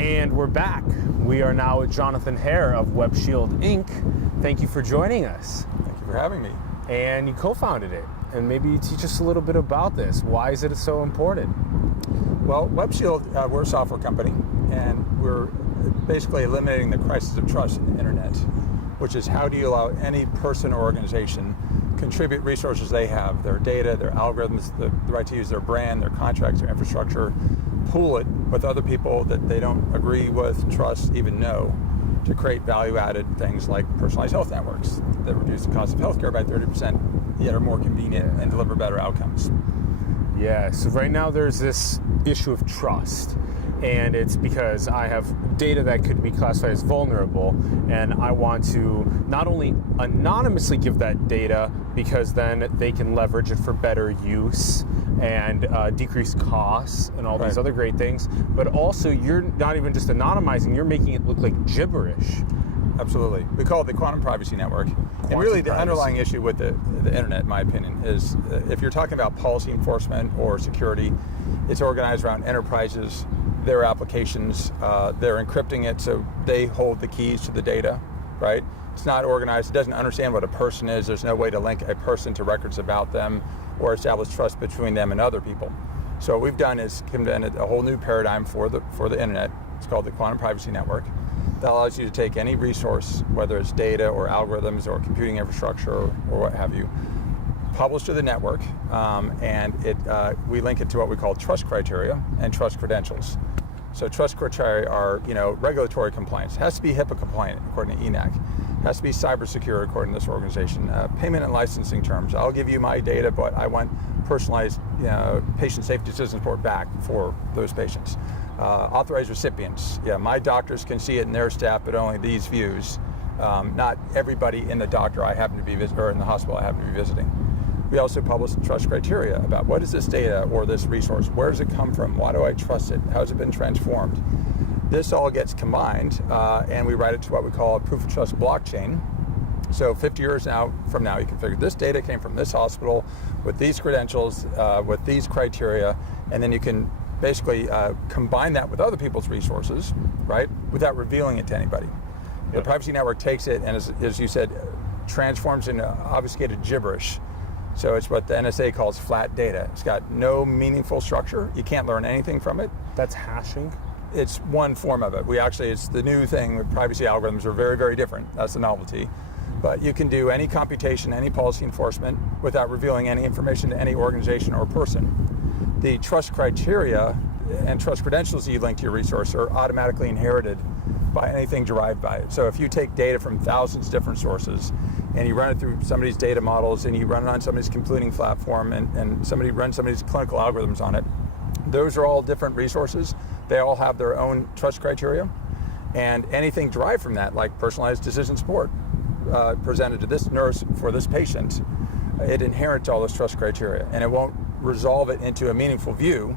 And we're back. We are now with Jonathan Hare of WebShield Inc. Thank you for joining us. Thank you for having me. And you co-founded it. And maybe you teach us a little bit about this. Why is it so important? Well, WebShield, we're a software company, and we're basically eliminating the crisis of trust in the internet, which is how do you allow any person or organization contribute resources they have, their data, their algorithms, the right to use their brand, their contracts, their infrastructure, pool it with other people that they don't agree with, trust, even know, to create value-added things like personalized health networks that reduce the cost of healthcare by 30%, yet are more convenient and deliver better outcomes. Yeah, so right now there's this issue of trust, and it's because I have data that could be classified as vulnerable, and I want to not only anonymously give that data because then they can leverage it for better use and decrease costs and all these other great things, but also you're not even just anonymizing, you're making it look like gibberish. Absolutely. We call it the quantum privacy network. And really the underlying issue with the internet, in my opinion, is if you're talking about policy enforcement or security, it's organized around enterprises, their applications, they're encrypting it so they hold the keys to the data, right? It's not organized, it doesn't understand what a person is, there's no way to link a person to records about them or establish trust between them and other people. So what we've done is invented a whole new paradigm for the internet. It's called the quantum privacy network. That allows you to take any resource, whether it's data or algorithms or computing infrastructure or what have you, publish to the network, and we link it to what we call trust criteria and trust credentials. So trust criteria are, regulatory compliance. It has to be HIPAA compliant according to ENAC. It has to be cyber secure according to this organization. Payment and licensing terms. I'll give you my data, but I want personalized patient safety decision support back for those patients. Authorized recipients. Yeah, my doctors can see it in their staff, but only these views. Not everybody in the doctor I happen to be or in the hospital I happen to be visiting. We also publish trust criteria about what is this data or this resource? Where does it come from? Why do I trust it? How has it been transformed? This all gets combined, and we write it to what we call a proof of trust blockchain. So 50 years from now, you can figure this data came from this hospital with these credentials, with these criteria, and then you can basically combine that with other people's resources, right, without revealing it to anybody. Yep. The privacy network takes it and, as you said, transforms into obfuscated gibberish. So it's what the NSA calls flat data. It's got no meaningful structure. You can't learn anything from it. That's hashing? It's one form of it. It's the new thing with privacy algorithms are very, very different. That's the novelty. But you can do any computation, any policy enforcement without revealing any information to any organization or person. The trust criteria and trust credentials that you link to your resource are automatically inherited by anything derived by it. So if you take data from thousands of different sources and you run it through somebody's data models and you run it on somebody's computing platform and somebody runs somebody's clinical algorithms on it, those are all different resources. They all have their own trust criteria, and anything derived from that, like personalized decision support presented to this nurse for this patient, it inherits all those trust criteria, and it won't resolve it into a meaningful view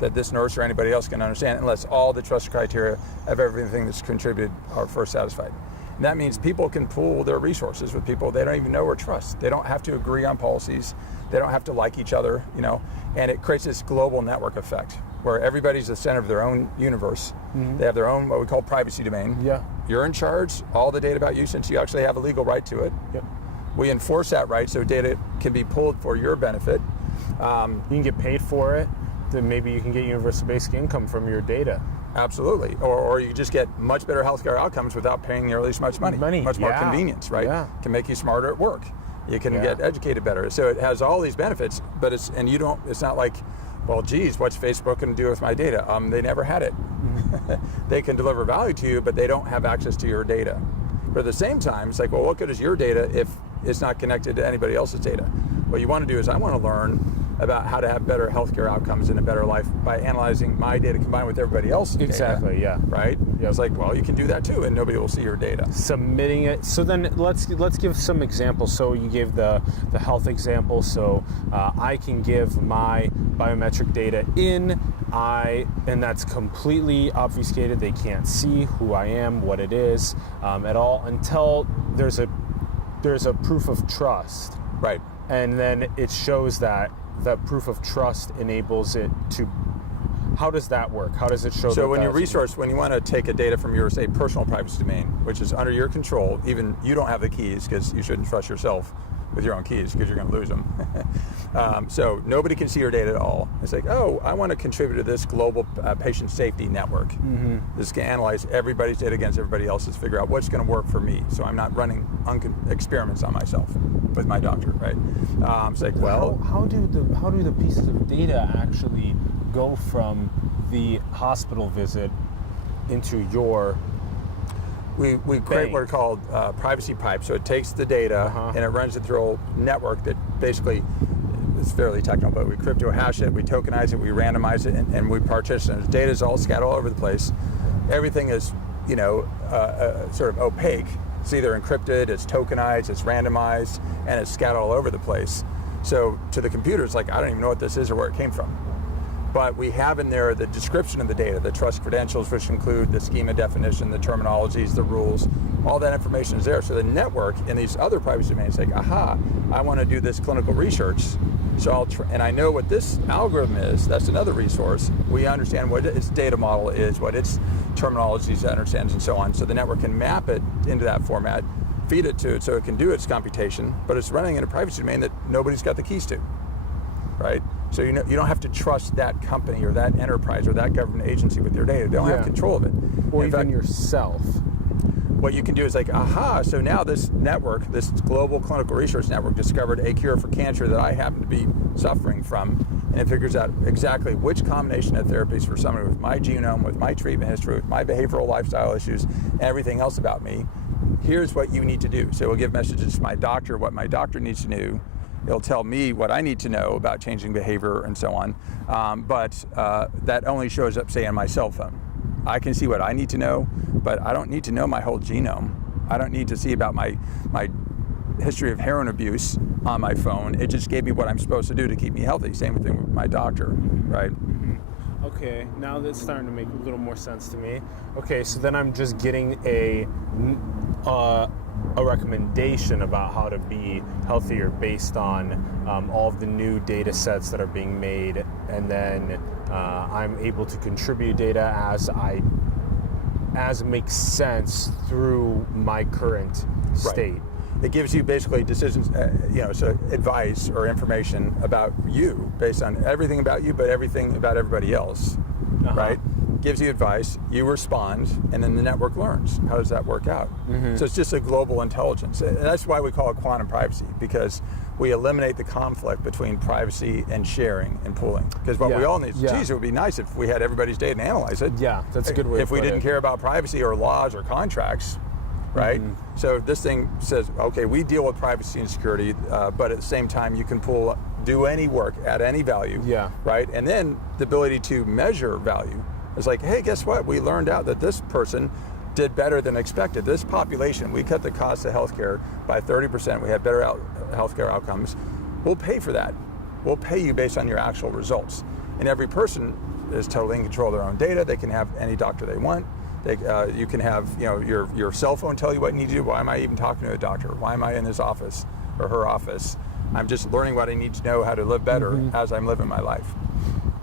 that this nurse or anybody else can understand unless all the trust criteria of everything that's contributed are first satisfied. And that means people can pool their resources with people they don't even know or trust. They don't have to agree on policies. They don't have to like each other, and it creates this global network effect where everybody's the center of their own universe. Mm-hmm. They have their own, what we call privacy domain. Yeah. You're in charge, all the data about you, since you actually have a legal right to it. Yep. We enforce that right so data can be pulled for your benefit. You can get paid for it. Then maybe you can get universal basic income from your data. Absolutely. Or you just get much better healthcare outcomes without paying nearly as much money. Much more convenience, right? Yeah. Can make you smarter at work. You can get educated better. So it has all these benefits, but it's not like, well, geez, what's Facebook going to do with my data? They never had it. Mm-hmm. They can deliver value to you, but they don't have access to your data. But at the same time, it's like, well, what good is your data if it's not connected to anybody else's data? What you want to do is I want to learn about how to have better healthcare outcomes and a better life by analyzing my data combined with everybody else's data. Exactly, yeah. Right? Yeah. It's like, well, you can do that too, and nobody will see your data. Submitting it. So then let's give some examples. So you gave the health example. So I can give my biometric data and that's completely obfuscated. They can't see who I am, what it is at all until there's a proof of trust. Right. And then it shows that proof of trust enables it to how does that work? How does it show? So when you want to take a data from your, say, personal privacy domain, which is under your control, even you don't have the keys because you shouldn't trust yourself with your own keys because you're going to lose them. So nobody can see your data at all. It's like, oh, I want to contribute to this global patient safety network. This can analyze everybody's data against everybody else's, figure out what's going to work for me. So I'm not running experiments on myself with my doctor, right? It's like, well, how do the pieces of data actually go from the hospital visit into your we create what are called privacy pipes. So it takes the data and it runs it through a network that basically, it's fairly technical, but we crypto hash it, we tokenize it, we randomize it, and we partition it. The data is all scattered all over the place. Everything is, sort of opaque. It's either encrypted, it's tokenized, it's randomized, and it's scattered all over the place. So to the computer, it's like, I don't even know what this is or where it came from. But we have in there the description of the data, the trust credentials, which include the schema definition, the terminologies, the rules, all that information is there. So the network in these other privacy domains say, aha, I want to do this clinical research. So and I know what this algorithm is. That's another resource. We understand what its data model is, what its terminologies understands, and so on. So the network can map it into that format, feed it to it so it can do its computation, but it's running in a privacy domain that nobody's got the keys to, right? So you don't have to trust that company or that enterprise or that government agency with your data. They don't have control of it. Or even yourself. What you can do is like, aha, so now this network, this global clinical research network discovered a cure for cancer that I happen to be suffering from, and it figures out exactly which combination of therapies for somebody with my genome, with my treatment history, with my behavioral lifestyle issues, and everything else about me. Here's what you need to do. So we'll give messages to my doctor, what my doctor needs to do. It'll tell me what I need to know about changing behavior and so on. But that only shows up, say, on my cell phone. I can see what I need to know, but I don't need to know my whole genome. I don't need to see about my history of heroin abuse on my phone. It just gave me what I'm supposed to do to keep me healthy. Same thing with my doctor, right? Okay, now that's starting to make a little more sense to me. Okay, so then I'm just getting a recommendation about how to be healthier based on all of the new data sets that are being made, and then I'm able to contribute data as it makes sense through my current state. Right. It gives you basically decisions, so advice or information about you based on everything about you, but everything about everybody else, right? Gives you advice, you respond, and then the network learns. How does that work out? So it's just a global intelligence. And that's why we call it quantum privacy, because we eliminate the conflict between privacy and sharing and pooling. Because what we all need, geez, it would be nice if we had everybody's data and analyze it. Yeah, that's a good way if we didn't care about privacy or laws or contracts, right? So this thing says, okay, we deal with privacy and security, but at the same time, you can do any work at any value, right? And then the ability to measure value. It's like, hey, guess what? We learned out that this person did better than expected. This population, we cut the cost of healthcare by 30%. We had better healthcare outcomes. We'll pay for that. We'll pay you based on your actual results. And every person is totally in control of their own data. They can have any doctor they want. You can have your cell phone tell you what you need to do. Why am I even talking to a doctor? Why am I in his office or her office? I'm just learning what I need to know how to live better as I'm living my life.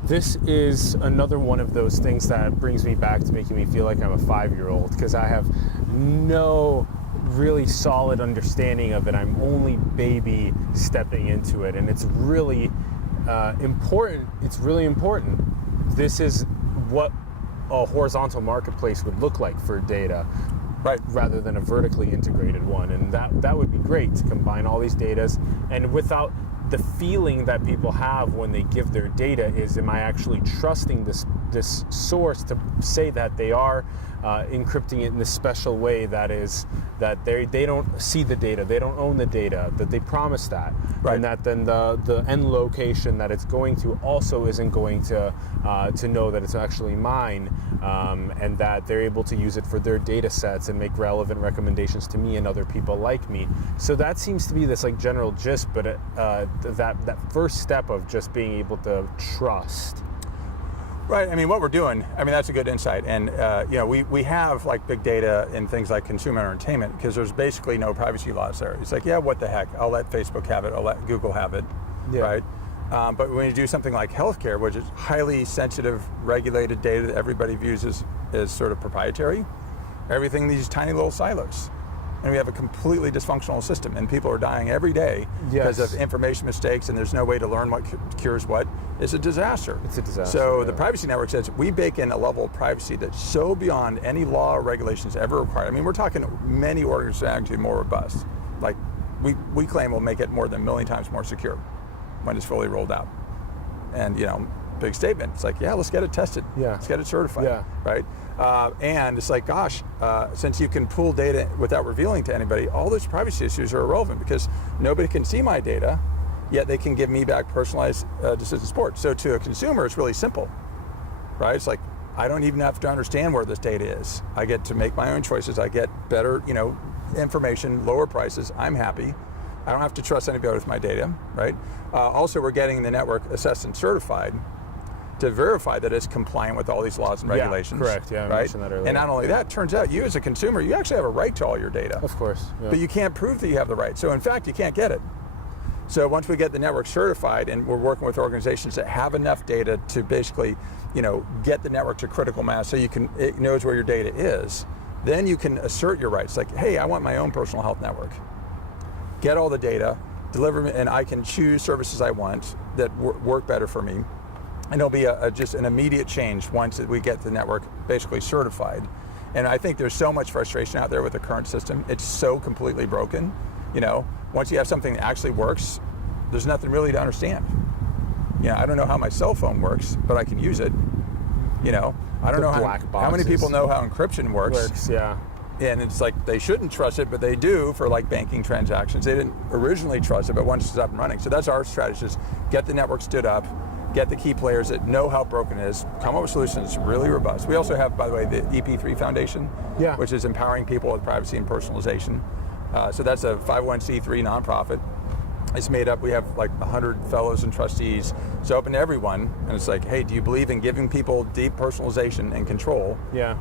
This is another one of those things that brings me back to making me feel like I'm a 5-year-old, because I have no really solid understanding of it. I'm only baby stepping into it, and it's really important. It's really important. This is what a horizontal marketplace would look like for data, right? Rather than a vertically integrated one, and that would be great to combine all these datas, and without the feeling that people have when they give their data is, am I actually trusting this source to say that they are encrypting it in this special way that they don't see the data, they don't own the data, that they promise that, and that then the end location that it's going to also isn't going to know that it's actually mine, and that they're able to use it for their data sets and make relevant recommendations to me and other people like me. So that seems to be this like general gist, but that first step of just being able to trust. Right. I mean, what we're doing, that's a good insight. And, we have like big data in things like consumer entertainment because there's basically no privacy laws there. It's like, yeah, what the heck? I'll let Facebook have it. I'll let Google have it. Right. But when you do something like healthcare, which is highly sensitive, regulated data that everybody views as sort of proprietary, everything in these tiny little silos. And we have a completely dysfunctional system, and people are dying every day because of information mistakes, and there's no way to learn what cures what. It's a disaster. It's a disaster. So the privacy network says we bake in a level of privacy that's so beyond any law or regulations ever required. I mean, we're talking many orders of magnitude more robust. Like, we claim we'll make it more than a million times more secure when it's fully rolled out. And, you know, big statement. It's like, yeah, let's get it tested. Yeah. Let's get it certified. Yeah. Right? And it's like, gosh, since you can pool data without revealing to anybody, all those privacy issues are irrelevant because nobody can see my data, yet they can give me back personalized decision support. So to a consumer, it's really simple, right? It's like, I don't even have to understand where this data is. I get to make my own choices. I get better, you know, information, lower prices. I'm happy. I don't have to trust anybody with my data, right? Also, we're getting the network assessed and certified to verify that it's compliant with all these laws and regulations. Yeah, correct. Yeah, I right? mentioned that earlier. And not only that, turns out you as a consumer, you actually have a right to all your data. Of course. Yeah. But you can't prove that you have the right. So in fact, you can't get it. So once we get the network certified, and we're working with organizations that have enough data to basically, you know, get the network to critical mass so it knows where your data is, then you can assert your rights. Like, hey, I want my own personal health network. Get all the data, deliver me, and I can choose services I want that work better for me. And it'll be just an immediate change once we get the network basically certified. And I think there's so much frustration out there with the current system. It's so completely broken. You know, once you have something that actually works, there's nothing really to understand. You know, I don't know how my cell phone works, but I can use it. You know, I don't know how many people know how encryption works. Yeah. And it's like they shouldn't trust it, but they do for like banking transactions. They didn't originally trust it, but once it's up and running. So that's our strategy: is get the network stood up, get the key players that know how broken it is, come up with solutions really robust. We also have, by the way, the EP3 Foundation, which is empowering people with privacy and personalization. So that's a 501c3 nonprofit. It's made up, we have like 100 fellows and trustees. It's open to everyone, and it's like, hey, do you believe in giving people deep personalization and control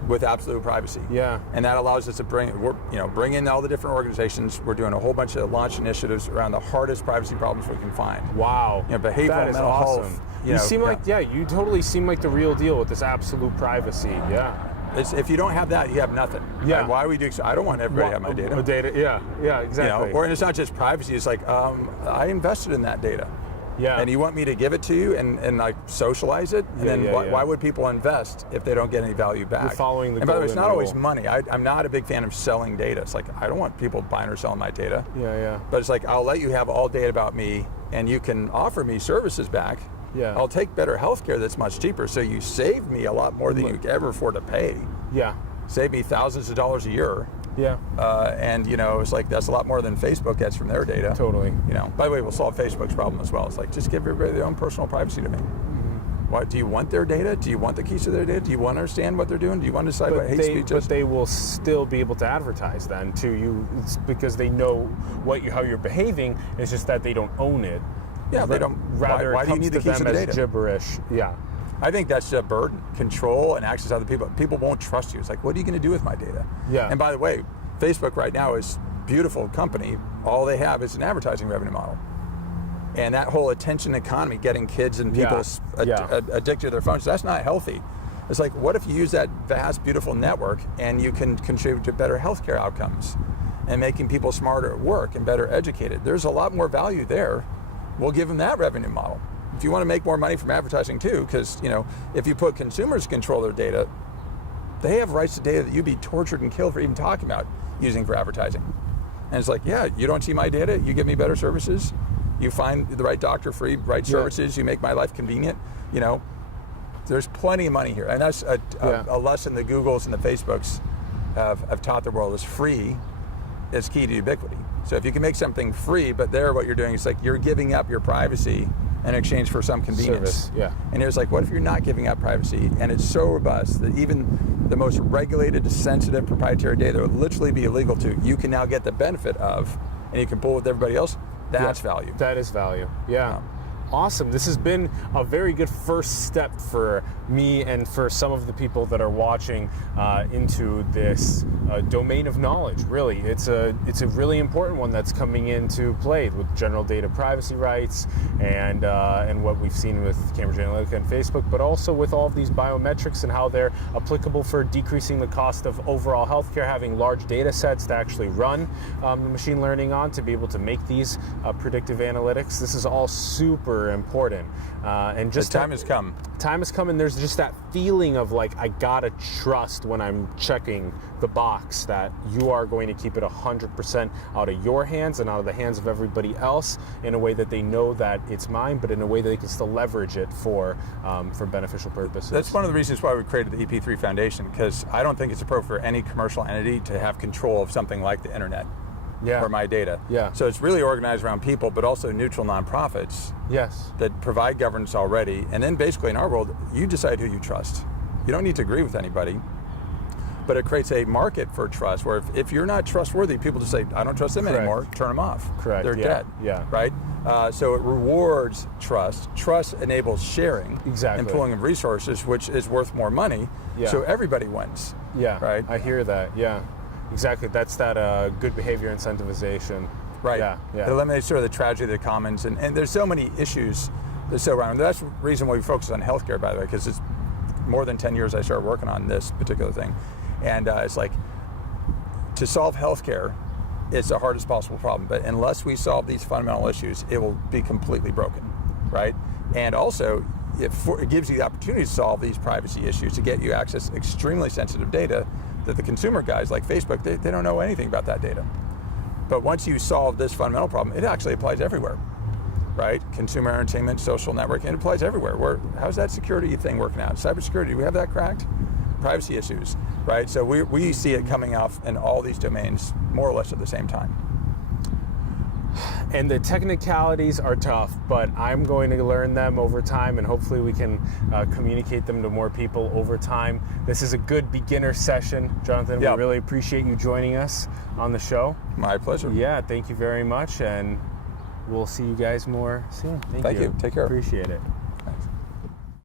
with absolute privacy? And that allows us to bring in all the different organizations. We're doing a whole bunch of launch initiatives around the hardest privacy problems we can find. Wow. You know, behavioral, that is mental awesome. health. You seem like, you totally seem like the real deal with this absolute privacy. Yeah. If you don't have that, you have nothing. Yeah. Like, why we do? I don't want everybody to have my data. Yeah, exactly. You know, or and it's not just privacy. It's like I invested in that data. Yeah. And you want me to give it to you and like socialize it? And then why would people invest if they don't get any value back? You're following the And by the way, it's not golden always rule. money. I'm not a big fan of selling data. It's like I don't want people buying or selling my data. Yeah. But it's like I'll let you have all data about me, and you can offer me services back. Yeah. I'll take better healthcare that's much cheaper. So you save me a lot more than you could ever afford to pay. Yeah. Save me thousands of dollars a year. Yeah. And you know, it's like that's a lot more than Facebook gets from their data. Totally. You know, by the way, we'll solve Facebook's problem as well. It's like, just give everybody their own personal privacy to me. What, do you want their data? Do you want the keys to their data? Do you want to understand what they're doing? Do you want to decide what hate speech is? But they will still be able to advertise then to you. It's because they know how you're behaving. It's just that they don't own it. Yeah, they don't. Rather, why do you need the keys to the data? Gibberish. Yeah. I think that's a burden. Control and access to other people. People won't trust you. It's like, what are you going to do with my data? Yeah. And by the way, Facebook right now is a beautiful company. All they have is an advertising revenue model. And that whole attention economy, getting kids and people addicted to their phones, that's not healthy. It's like, what if you use that vast, beautiful network and you can contribute to better healthcare outcomes and making people smarter at work and better educated? There's a lot more value there. We'll give them that revenue model. If you want to make more money from advertising too, because if you put consumers control their data, they have rights to data that you'd be tortured and killed for even talking about using for advertising. And it's like, you don't see my data, you give me better services, you find the right doctor for right services, you make my life convenient. There's plenty of money here. And that's a lesson the Googles and the Facebooks have taught the world is free is key to ubiquity. So if you can make something free, but what you're doing is like you're giving up your privacy in exchange for some convenience. Service, And it's like, what if you're not giving up privacy and it's so robust that even the most regulated, sensitive, proprietary data that would literally be illegal to, you can now get the benefit of, and you can pull with everybody else? That's value. That is value. Yeah. Awesome. This has been a very good first step for me and for some of the people that are watching into this domain of knowledge. Really, it's a really important one that's coming into play with general data privacy rights and what we've seen with Cambridge Analytica and Facebook, but also with all of these biometrics and how they're applicable for decreasing the cost of overall healthcare, having large data sets to actually run machine learning on to be able to make these predictive analytics. This is all super important, and just the time has come. Time has come, and there's just that feeling of like, I gotta trust when I'm checking the box that you are going to keep it 100% out of your hands and out of the hands of everybody else in a way that they know that it's mine, but in a way that they can still leverage it for beneficial purposes. That's one of the reasons why we created the EP3 Foundation, because I don't think it's appropriate for any commercial entity to have control of something like the internet. Yeah. Or my data. Yeah. So it's really organized around people, but also neutral nonprofits. Yes. That provide governance already. And then basically in our world, you decide who you trust. You don't need to agree with anybody, but it creates a market for trust where if you're not trustworthy, people just say, I don't trust them anymore, turn them off. Correct. They're dead. Yeah. Right? So it rewards trust. Trust enables sharing. Exactly. And pooling of resources, which is worth more money. Yeah. So everybody wins. Yeah. Right? I hear that. Yeah. Exactly. That's that good behavior incentivization. Right. Yeah. It eliminates sort of the tragedy of the commons. And there's so many issues that so around. And that's the reason why we focus on healthcare, by the way, because it's more than 10 years I started working on this particular thing. And it's like, to solve healthcare, it's the hardest possible problem. But unless we solve these fundamental issues, it will be completely broken, right? And also, it gives you the opportunity to solve these privacy issues, to get you access to extremely sensitive data that the consumer guys like Facebook, they don't know anything about that data. But once you solve this fundamental problem, it actually applies everywhere, right? Consumer entertainment, social networking, it applies everywhere. How's that security thing working out? Cybersecurity, do we have that cracked? Privacy issues, right? So we see it coming off in all these domains more or less at the same time. And the technicalities are tough, but I'm going to learn them over time, and hopefully we can communicate them to more people over time. This is a good beginner session, Jonathan. Yep. We really appreciate you joining us on the show. My pleasure. Yeah, thank you very much, and we'll see you guys more soon. Thank you. Take care. Appreciate it.